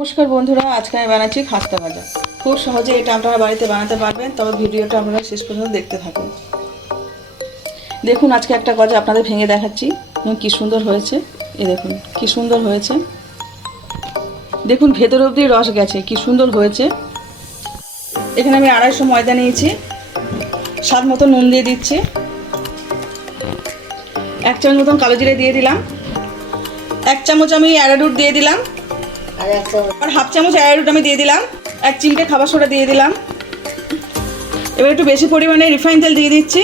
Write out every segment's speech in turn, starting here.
নমস্কার বন্ধুরা, আজকে আমি বানাচ্ছি খাস্তা ভাজা। খুব সহজে এটা আপনারা বাড়িতে বানাতে পারবেন, তবে ভিডিওটা আপনারা শেষ পর্যন্ত দেখতে থাকুন। দেখুন, আজকে একটা গজা আপনাদের ভেঙে দেখাচ্ছি কি সুন্দর হয়েছে। এই দেখুন কি সুন্দর হয়েছে, দেখুন ভেতর অবধি রস গেছে, কি সুন্দর হয়েছে। এখানে আমি 250 ময়দা নিয়েছি, স্বাদ মতো নুন দিয়ে দিচ্ছি, 1 চামচ মতন কালো জিরে দিয়ে দিলাম, 1 চামচ আমি অ্যারারুট দিয়ে দিলাম, আর 1/2 চামচ অ্যারারুট আমি দিয়ে দিলাম, 1 চিমটে খাবার সোডা দিয়ে দিলাম। এবার একটু বেশি পরিমাণে রিফাইন তেল দিয়ে দিচ্ছি,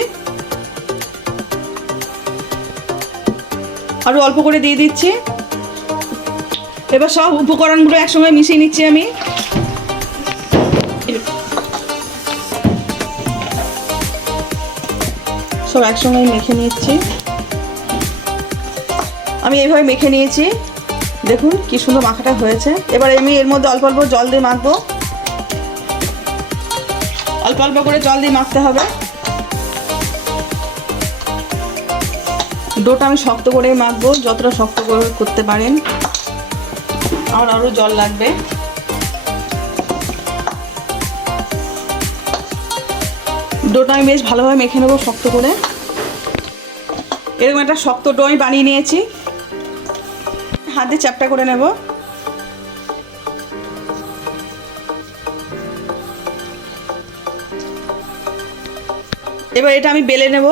আরও অল্প করে দিয়ে দিচ্ছি। এবার সব উপকরণগুলো একসঙ্গে মিশিয়ে নিচ্ছি আমি। সব একসঙ্গে মেখে নিচ্ছি। আমি এইভাবে মেখে নিয়েছি, দেখুন কি সুন্দর মাখাটা হয়েছে। এবার আমি এর মধ্যে অল্প অল্প জল দিয়ে মাখবো, অল্প অল্প করে জল দিয়ে মাখতে হবে। ডোটা আমি শক্ত করে মাখবো, যতটা শক্ত করে করতে পারেন। আমার আরও জল লাগবে। ডোটা আমি বেশ ভালোভাবে মেখে নেবো শক্ত করে। এরকম একটা শক্ত ডো আমি বানিয়ে নিয়েছি, হাত দিয়ে চ্যাপটা করে নেব। এবার এটা আমি বেলে নেব।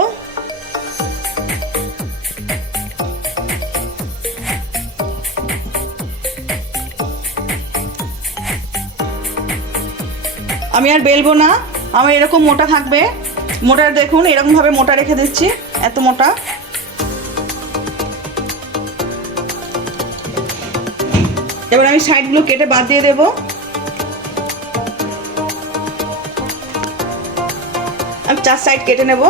আমি আর বেলবো না, আমার এরকম মোটা থাকবে। মোটা দেখুন, এরকমভাবে মোটা রেখে দিচ্ছি, এত মোটা। এবার আমি সাইডগুলো কেটে বাদ দিয়ে দেব। আমি 4 সাইড কেটে নেব।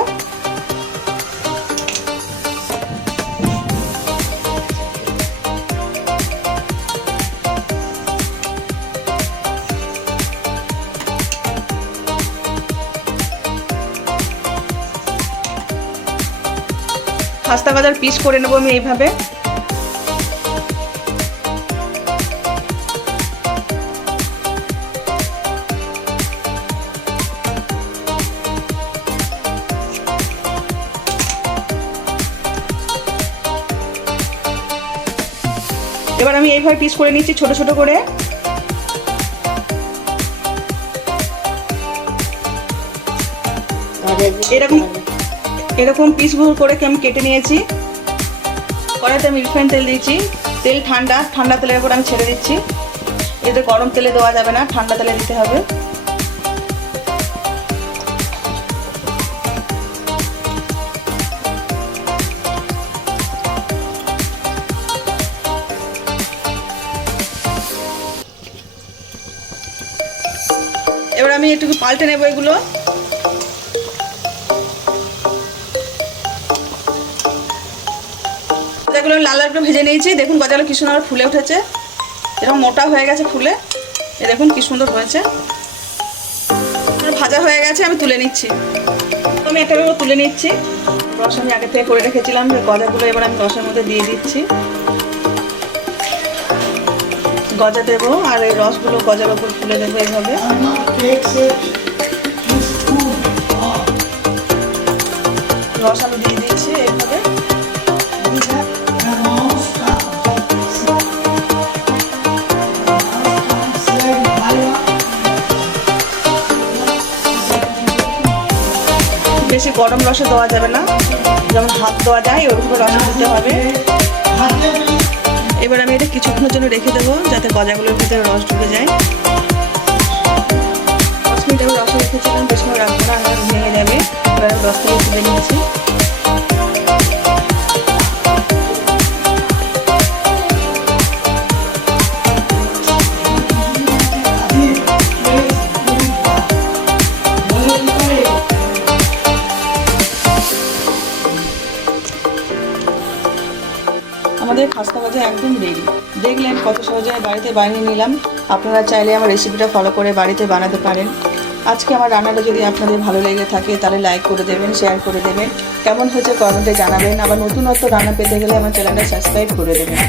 খাস্তা ভাজার পিস করে নেব আমি এইভাবে। এবার আমি এইভাবে পিস করে নিচ্ছি ছোট ছোট করে। এরকম পিস করে আমি কেটে নিয়েছি। কড়াইতে আমি রিফাইন তেল দিয়েছি, তেল ঠান্ডা তেলের উপর আমি ছেড়ে দিচ্ছি। এতে গরম তেলে দেওয়া যাবে না, ঠান্ডা তেলে দিতে হবে। এবার আমি একটু পাল্টে নেব এগুলো। গজাগুলো লাল লাল করে ভেজে নিয়েছি, দেখুন গজাগুলো কি সুন্দর ফুলে উঠেছে, এরকম মোটা হয়ে গেছে ফুলে। এ দেখুন কি সুন্দর হয়েছে, ভাজা হয়ে গেছে। আমি তুলে নিচ্ছি, আমি একটা তুলে নিচ্ছি। রস আমি আগে থেকে করে রেখেছিলাম, গজাগুলো এবার আমি রসের মধ্যে দিয়ে দিচ্ছি। গজা দেবো আর এই রসগুলো গজার ওপর তুলে দেবো এইভাবে। রস আমি দিয়ে দিচ্ছি এইভাবে। বেশি গরম রসে দেওয়া যাবে না, যেমন হাত দেওয়া যায় ওরকম রসে দিতে হবে। এবার আমি এটা কিছুক্ষণের জন্য রেখে দেবো, যাতে গজাগুলোর ভিতরে রস ঢুকে যায়। 5 মিনিট আমি রসে রেখেছিলাম, বেশি সময় রাখবো না, আমার ভেঙে যাবে। এবার আমি রস থেকে তুলে নিয়েছি। আমাদের খাস্তা ভাজা একদম রেডি। দেখলেন কত সহজে বাড়িতে বানিয়ে নিলাম। আপনারা চাইলে আমার রেসিপিটা ফলো করে বাড়িতে বানাতে পারেন। আজকে আমার রান্নাটা যদি আপনাদের ভালো লেগে থাকে তাহলে লাইক করে দেবেন, শেয়ার করে দেবেন। কেমন হয়েছে কমেন্টে জানাবেন। আবার নতুনত্ব রান্না পেতে গেলে আমার চ্যানেলটা সাবস্ক্রাইব করে দেবেন।